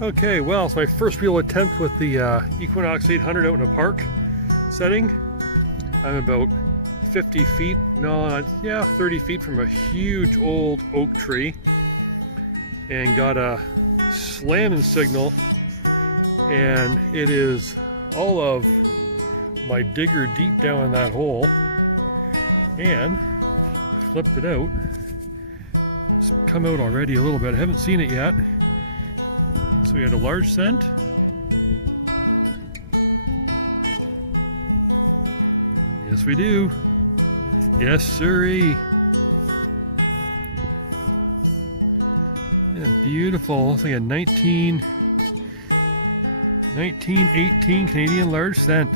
Okay, well, it's my first real attempt with the Equinox 800 out in a park setting. I'm about 50 feet, no, yeah, 30 feet from a huge old oak tree and got a slamming signal, and it is all of my digger deep down in that hole, and flipped it out. It's come out already a little bit. I haven't seen it yet. So we had a large scent. Yes, we do. Yes, sirree. Yeah, beautiful. Looks like a 1918 Canadian large scent.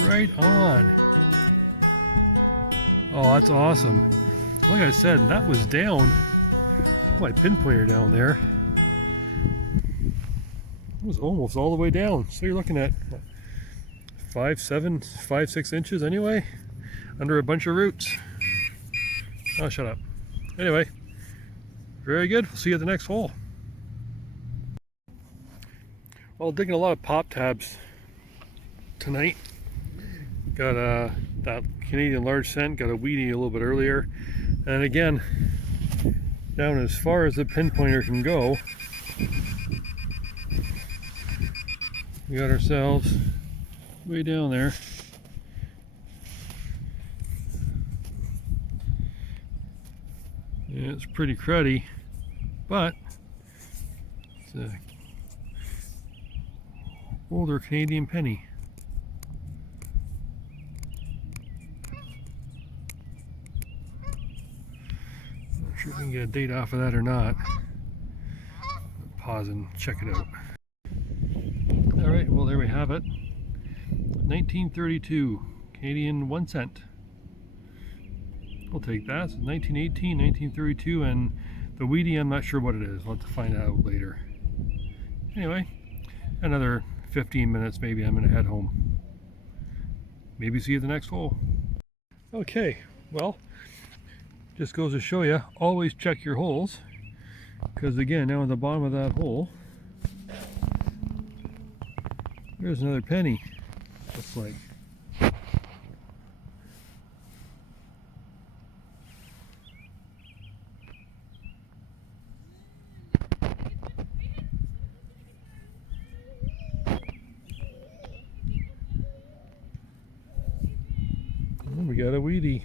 Right on. Oh, that's awesome. Like I said, that was down. My pinpointer down there. It was almost all the way down. So you're looking at what, 5, 6 inches anyway, under a bunch of roots. Oh, shut up. Anyway, very good. We'll see you at the next hole. Well, digging a lot of pop tabs tonight. Got that Canadian large scent, got a weedy a little bit earlier. And again, down as far as the pinpointer can go, we got ourselves way down there. Yeah, it's pretty cruddy, but it's a older Canadian penny. Not sure if we can get a date off of that or not. Pause and check it out. Alright, well there we have it. 1932 Canadian 1 cent. I'll take that. So 1918, 1932, and the weedy, I'm not sure what it is. I'll have to find out later. Anyway, another 15 minutes maybe I'm going to head home. Maybe see you at the next hole. Okay, well, just goes to show you, always check your holes. Because again, down at the bottom of that hole, there's another penny. Looks like. And we got a weedy.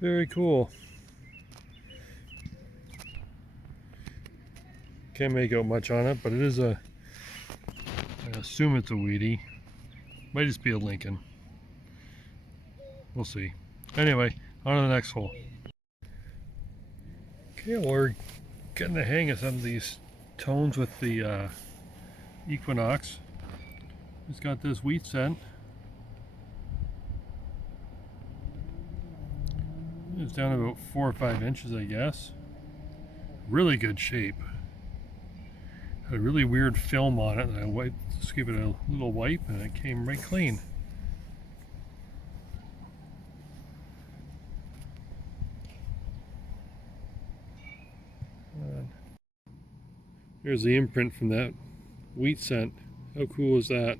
Very cool. Can't make out much on it, but it is I assume it's a weedy. Might just be a Lincoln. We'll see. Anyway, on to the next hole. Okay, well, we're getting the hang of some of these tones with the Equinox. It's got this wheat scent. It's down about 4 or 5 inches, I guess. Really good shape. A really weird film on it, and I just gave it a little wipe and it came right clean. Here's the imprint from that wheat scent. How cool is that?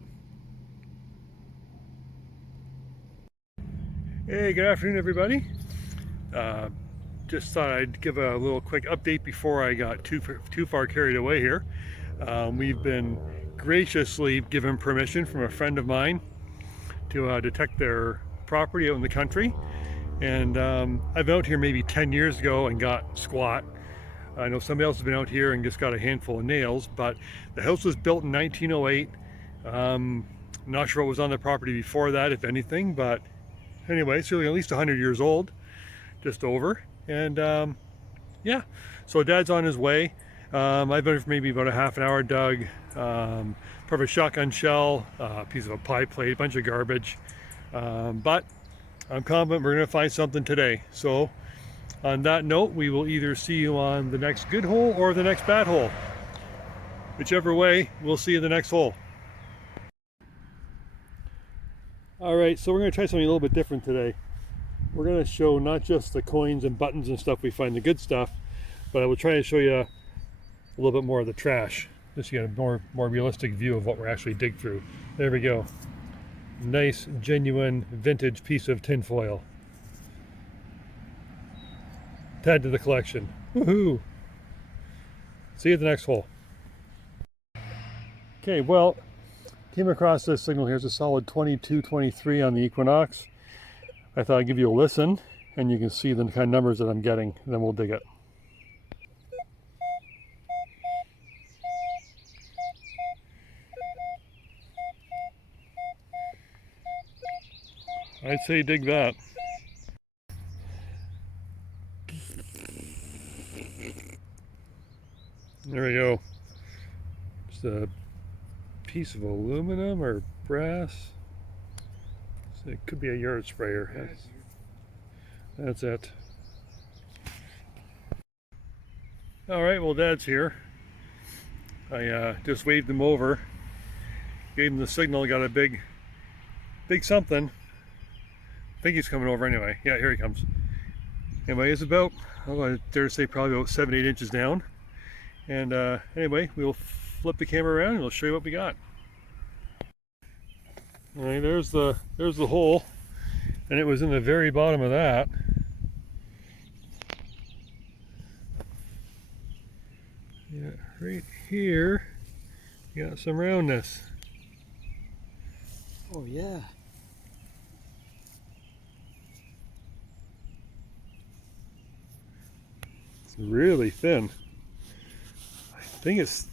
Hey, good afternoon everybody. Just thought I'd give a little quick update before I got too far carried away here. We've been graciously given permission from a friend of mine to detect their property out in the country. And I've been out here maybe 10 years ago and got squat. I know somebody else has been out here and just got a handful of nails, but the house was built in 1908. Not sure what was on the property before that, if anything, but anyway, it's really at least 100 years old, just over. And yeah, so Dad's on his way. I've been here for maybe about a half an hour, Doug. Part of a shotgun shell, a piece of a pie plate, a bunch of garbage. But I'm confident we're going to find something today. So on that note, we will either see you on the next good hole or the next bad hole. Whichever way, we'll see you in the next hole. All right, so we're going to try something a little bit different today. we're going to show not just the coins and buttons and stuff we find the good stuff, but I will try to show you a little bit more of the trash, just to get a more realistic view of what we're actually dig through. There we go. Nice, genuine, vintage piece of tin foil. Add to the collection. Woohoo! See you at the next hole. Okay, well, came across this signal here. It's a solid 2223 on the Equinox. I thought I'd give you a listen, and you can see the kind of numbers that I'm getting, and then we'll dig it. I'd say dig that. There we go. Just a piece of aluminum or brass. So it could be a yard sprayer. That's it. All right, well, Dad's here. I just waved him over, gave him the signal, got a big something. I think he's coming over anyway. Yeah, here he comes. Anyway, it's about, I dare to say, probably about 7-8 inches down. And anyway, we'll flip the camera around and we'll show you what we got. All right, there's the hole, and it was in the very bottom of that. Yeah, right here, you got some roundness. Oh yeah. It's really thin. I think it's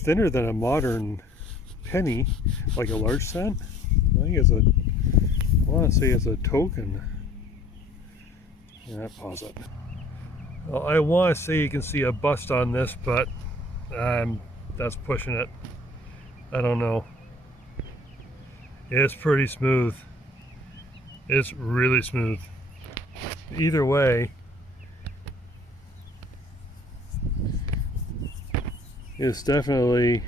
thinner than a modern penny, like a large cent. I think I want to say it's a token. Yeah, pause it. Well, I want to say you can see a bust on this, but that's pushing it. I don't know. It's pretty smooth. It's really smooth. Either way, it's definitely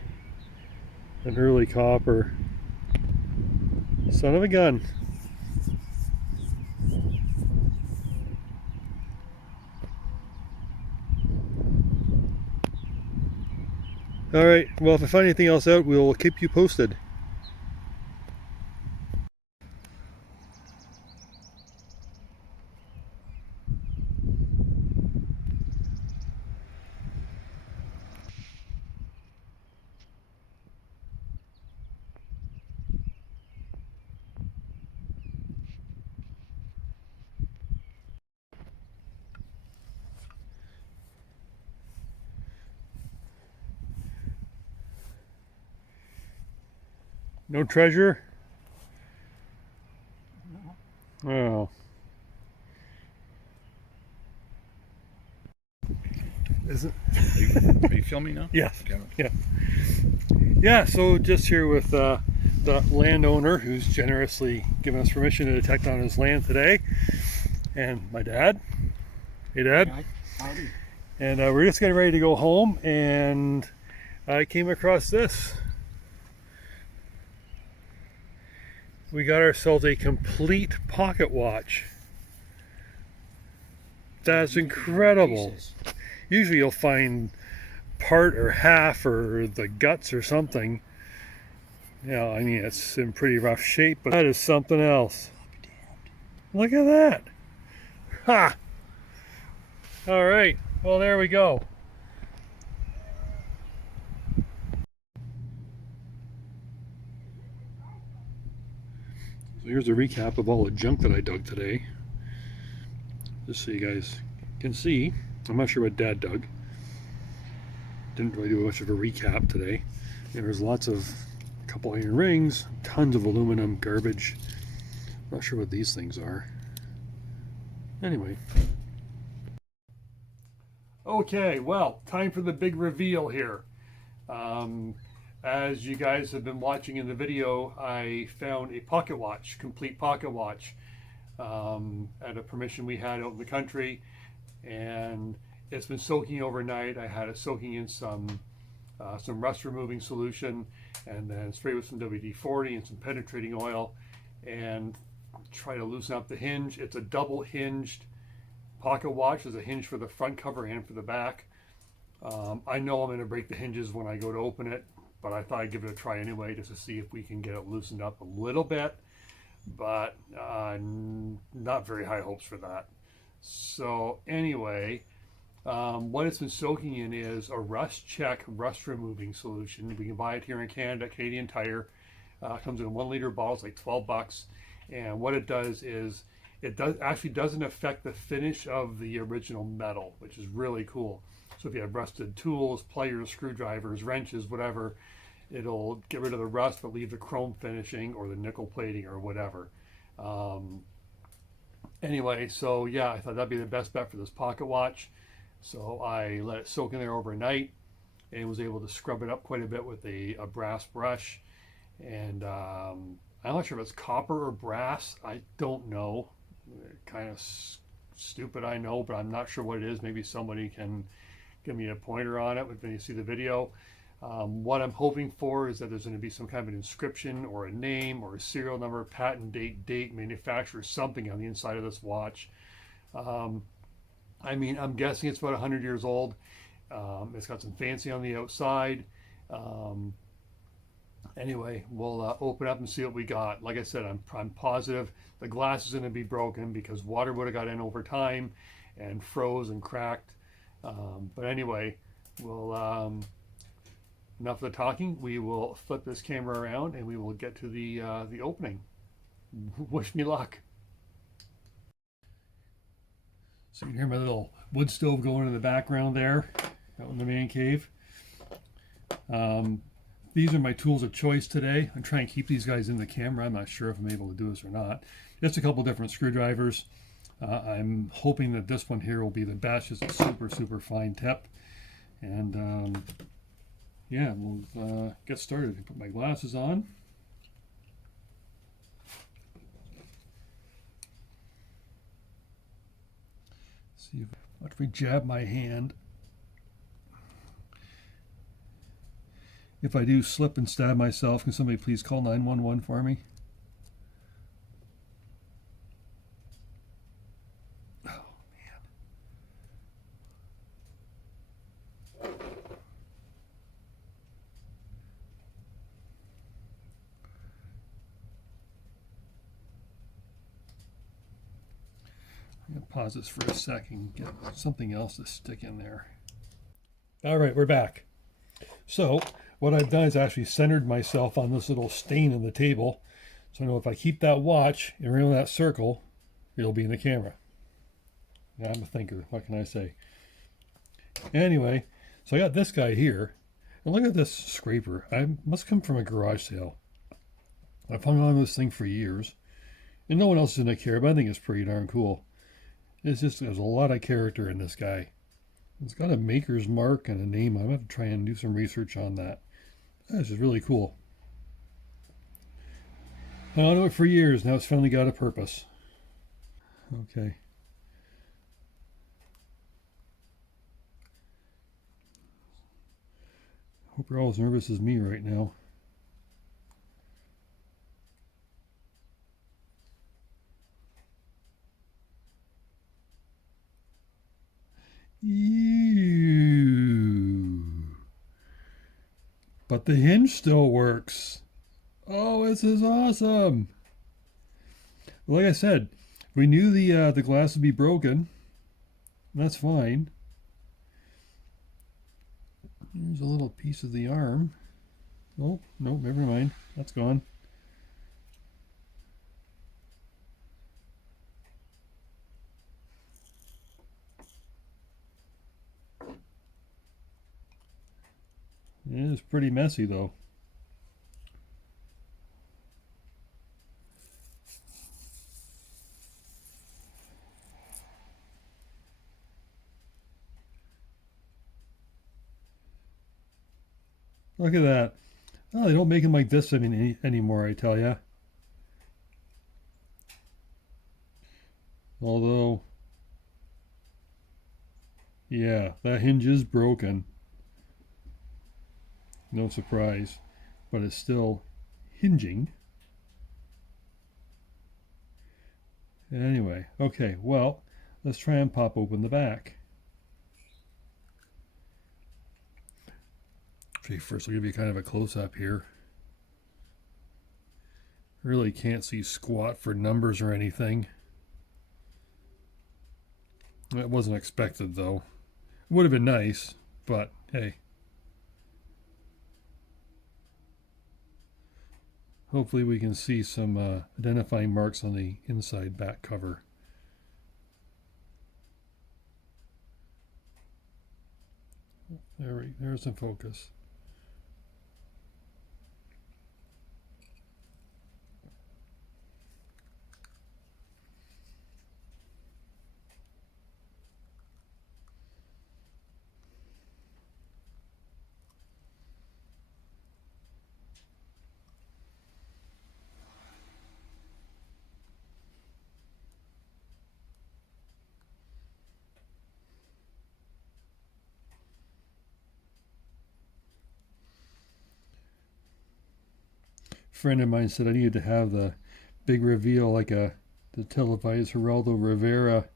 an early copper. Son of a gun. All right, well, if I find anything else out, we'll keep you posted. No treasure? Oh. Is it? Are you filming now? Yes. Okay. Yeah. Yeah, so just here with the landowner who's generously given us permission to detect on his land today, and my dad. Hey, Dad. Howdy. And we're just getting ready to go home, and I came across this. We got ourselves a complete pocket watch. That's incredible. Usually you'll find part or half or the guts or something. Yeah, I mean, it's in pretty rough shape, but that is something else. Look at that. Ha! All right, well, there we go. So here's a recap of all the junk that I dug today. Just so you guys can see. I'm not sure what Dad dug. Didn't really do much of a recap today. There was lots of, a couple iron rings, tons of aluminum garbage. Not sure what these things are. Anyway. Okay, well, time for the big reveal here. As you guys have been watching in the video, I found a pocket watch, complete pocket watch, at a permission we had out in the country, and it's been soaking overnight. I had it soaking in some rust removing solution, and then sprayed with some WD-40 and some penetrating oil, and try to loosen up the hinge. It's a double hinged pocket watch. There's a hinge for the front cover and for the back. I know I'm going to break the hinges when I go to open it, but I thought I'd give it a try anyway just to see if we can get it loosened up a little bit, but not very high hopes for that. So anyway, what it's been soaking in is a rust check rust removing solution. We can buy it here in Canada, Canadian Tire. Comes in a 1 liter bottle. It's like $12. And what it does is it actually doesn't affect the finish of the original metal, which is really cool. So if you have rusted tools, pliers, screwdrivers, wrenches, whatever, it'll get rid of the rust but leave the chrome finishing or the nickel plating or whatever. Anyway, so yeah, I thought that'd be the best bet for this pocket watch. So I let it soak in there overnight and was able to scrub it up quite a bit with a brass brush. And I'm not sure if it's copper or brass. I don't know. Kind of stupid, I know, but I'm not sure what it is. Maybe somebody can give me a pointer on it when you see the video. What I'm hoping for is that there's going to be some kind of an inscription or a name or a serial number, patent date, manufacturer, something on the inside of this watch. I mean, I'm guessing it's about 100 years old. It's got some fancy on the outside. Anyway, we'll open up and see what we got. Like I said, I'm positive the glass is going to be broken because water would have got in over time and froze and cracked. But anyway, we'll enough of the talking. We will flip this camera around and we will get to the opening. Wish me luck. So you can hear my little wood stove going in the background there, out in the man cave. These are my tools of choice today. I'm trying to keep these guys in the camera. I'm not sure if I'm able to do this or not. Just a couple different screwdrivers. I'm hoping that this one here will be the best. Just a super fine tip. And yeah, we'll get started. Put my glasses on. See if we jab my hand. If I do slip and stab myself, can somebody please call 911 for me? Oh, man. I'm going to pause this for a second, get something else to stick in there. All right, we're back. So what I've done is actually centered myself on this little stain in the table. So I know if I keep that watch around that circle, it'll be in the camera. Yeah, I'm a thinker. What can I say? Anyway, so I got this guy here. And look at this scraper. I must come from a garage sale. I've hung on to this thing for years. And no one else is going to care, but I think it's pretty darn cool. It's just, there's a lot of character in this guy. It's got a maker's mark and a name. I'm going to have to try and do some research on that. This is really cool. I know it for years. Now it's finally got a purpose. Okay. Hope you're all as nervous as me right now. Ew. But the hinge still works. Oh, this is awesome. Like I said, we knew the glass would be broken. That's fine. Here's a little piece of the arm. Oh, no, never mind. That's gone. It is pretty messy though. Look at that. Oh, they don't make them like this anymore, I tell ya. Although, yeah, that hinge is broken. No surprise, but it's still hinging. Anyway, okay, well, let's try and pop open the back. Okay, first I'll give you kind of a close-up here. Really can't see squat for numbers or anything. That wasn't expected, though. It would have been nice, but hey. Hopefully we can see some identifying marks on the inside back cover. There's some focus. Friend of mine said I needed to have the big reveal like the televised Geraldo Rivera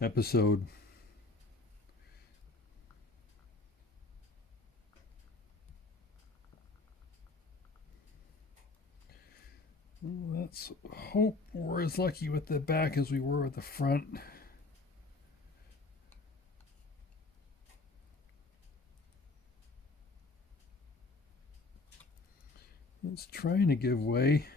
episode. Let's hope we're as lucky with the back as we were with the front. It's trying to give way.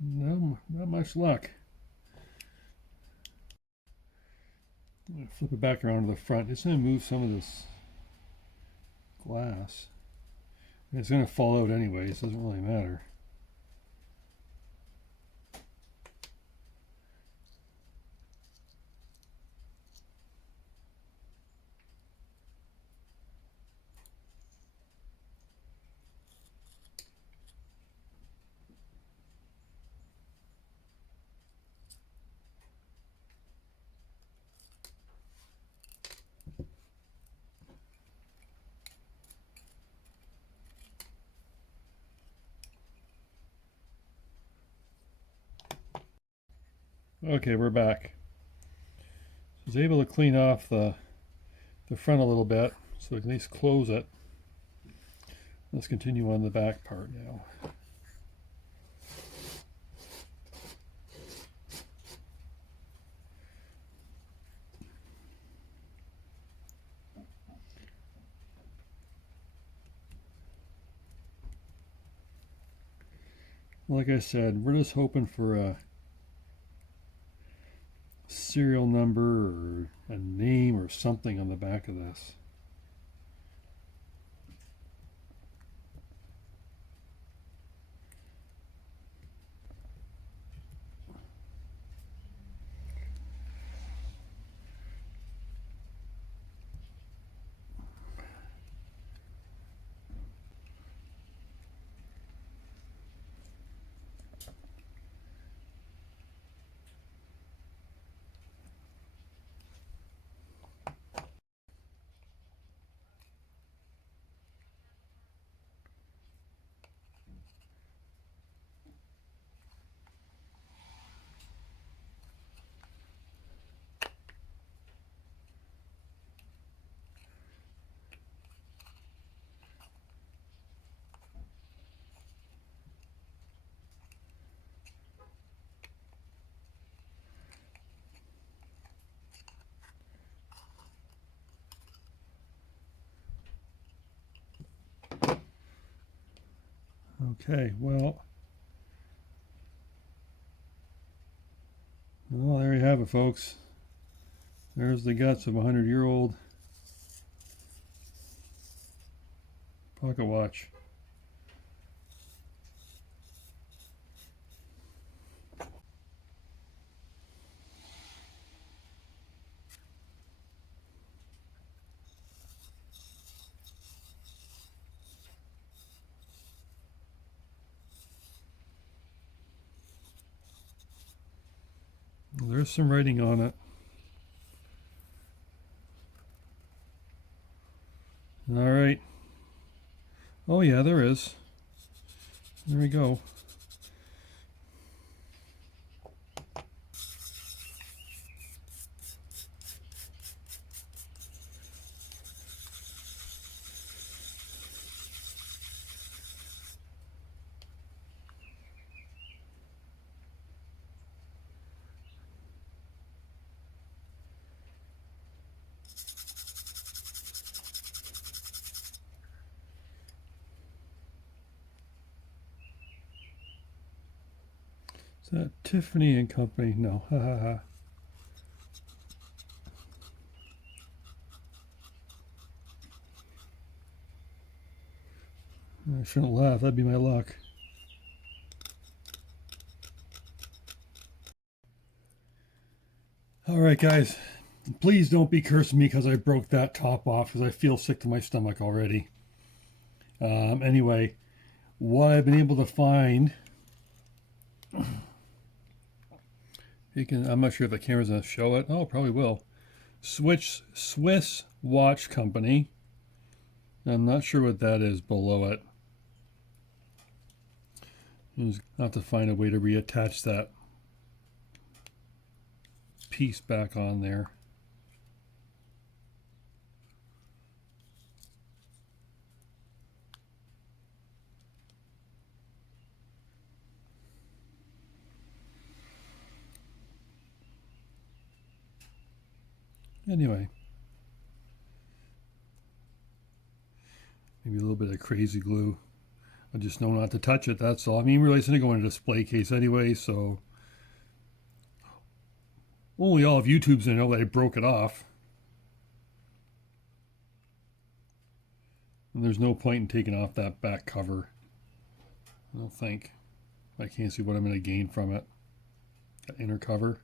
No, not much luck. Flip it back around to the front. It's going to move some of this glass. And it's going to fall out anyways. It doesn't really matter. Okay, we're back. I was able to clean off the front a little bit, so we can at least close it. Let's continue on the back part now. Like I said, we're just hoping for a serial number or a name or something on the back of this. Okay, well, there you have it, folks. There's the guts of a 100-year-old pocket watch. There's some writing on it. All right. Oh yeah, there is. There we go. Is that Tiffany and Company? No. Ha ha ha. I shouldn't laugh. That'd be my luck. All right, guys. Please don't be cursing me because I broke that top off because I feel sick to my stomach already. Anyway, what I've been able to find, I'm not sure if the camera's going to show it. Oh, probably will. Swiss Watch Company. I'm not sure what that is below it. I'll have to find a way to reattach that piece back on there. Anyway, maybe a little bit of crazy glue. I just know not to touch it, that's all. I mean, really, it's going to go in a display case anyway, so only all of YouTube's going to know that I broke it off. And there's no point in taking off that back cover. I don't think. I can't see what I'm going to gain from it. That inner cover.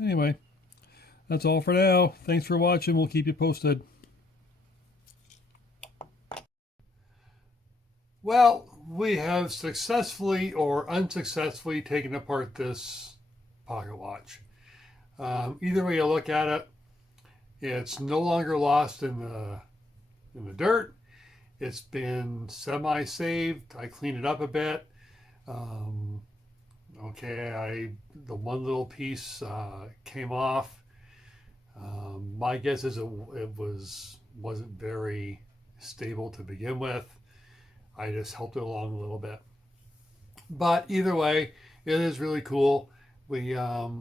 Anyway, that's all for now. Thanks for watching. We'll keep you posted. Well, we have successfully or unsuccessfully taken apart this pocket watch. Either way you look at it, it's no longer lost in the dirt. It's been semi-saved. I cleaned it up a bit. Okay, the one little piece came off. My guess is it wasn't very stable to begin with. I just helped it along a little bit. But either way, it is really cool. We were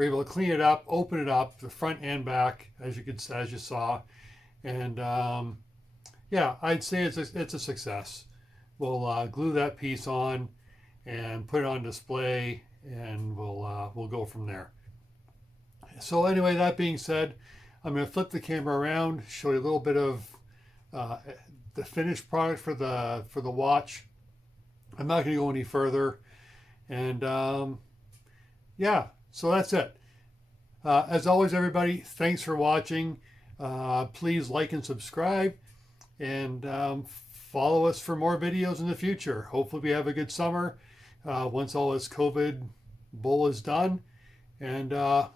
able to clean it up, open it up, the front and back, as you saw, and yeah, I'd say it's a success. We'll glue that piece on and put it on display, and we'll go from there. So anyway, that being said, I'm going to flip the camera around, show you a little bit of the finished product for the watch. I'm not going to go any further, and yeah, so that's it. As always, everybody, thanks for watching. Please like and subscribe, and follow us for more videos in the future. Hopefully we have a good summer once all this COVID bull is done, and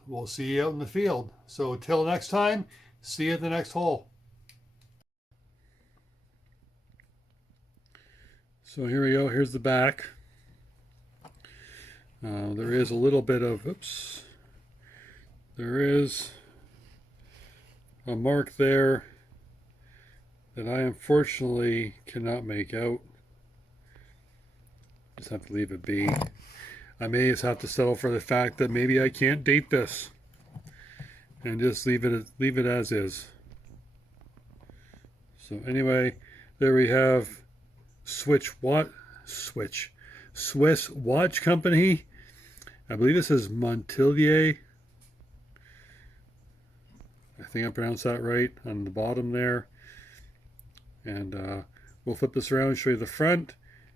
we'll see you out in the field. So till next time, see you at the next hole. So here we go. Here's the back. There is a little bit of, oops, there is a mark there that I unfortunately cannot make out. Just have to leave it be. I may just have to settle for the fact that maybe I can't date this and just leave it as is. So anyway, there we have Swiss Watch Company. I believe this is Montpellier. I think I pronounced that right on the bottom there. And we'll flip this around and show you the front,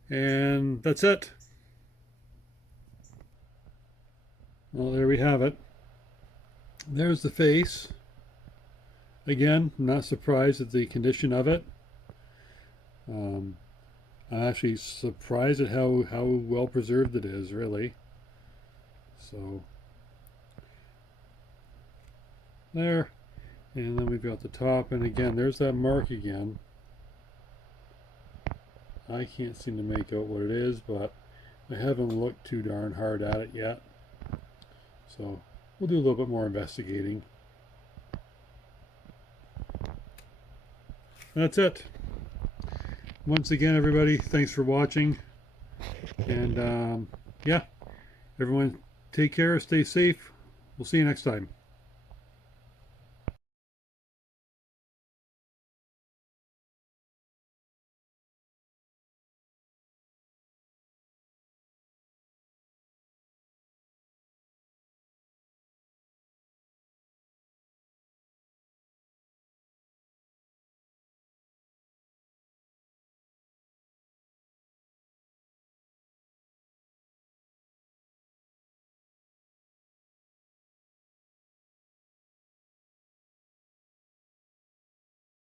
and that's it. Well, there we have it. There's the face. Again, I'm not surprised at the condition of it. I'm actually surprised at how well preserved it is, really. So there, and then we've got the top, and again, there's that mark again. I can't seem to make out what it is, but I haven't looked too darn hard at it yet. So we'll do a little bit more investigating. That's it. Once again, everybody, thanks for watching. And yeah, everyone take care, stay safe. We'll see you next time.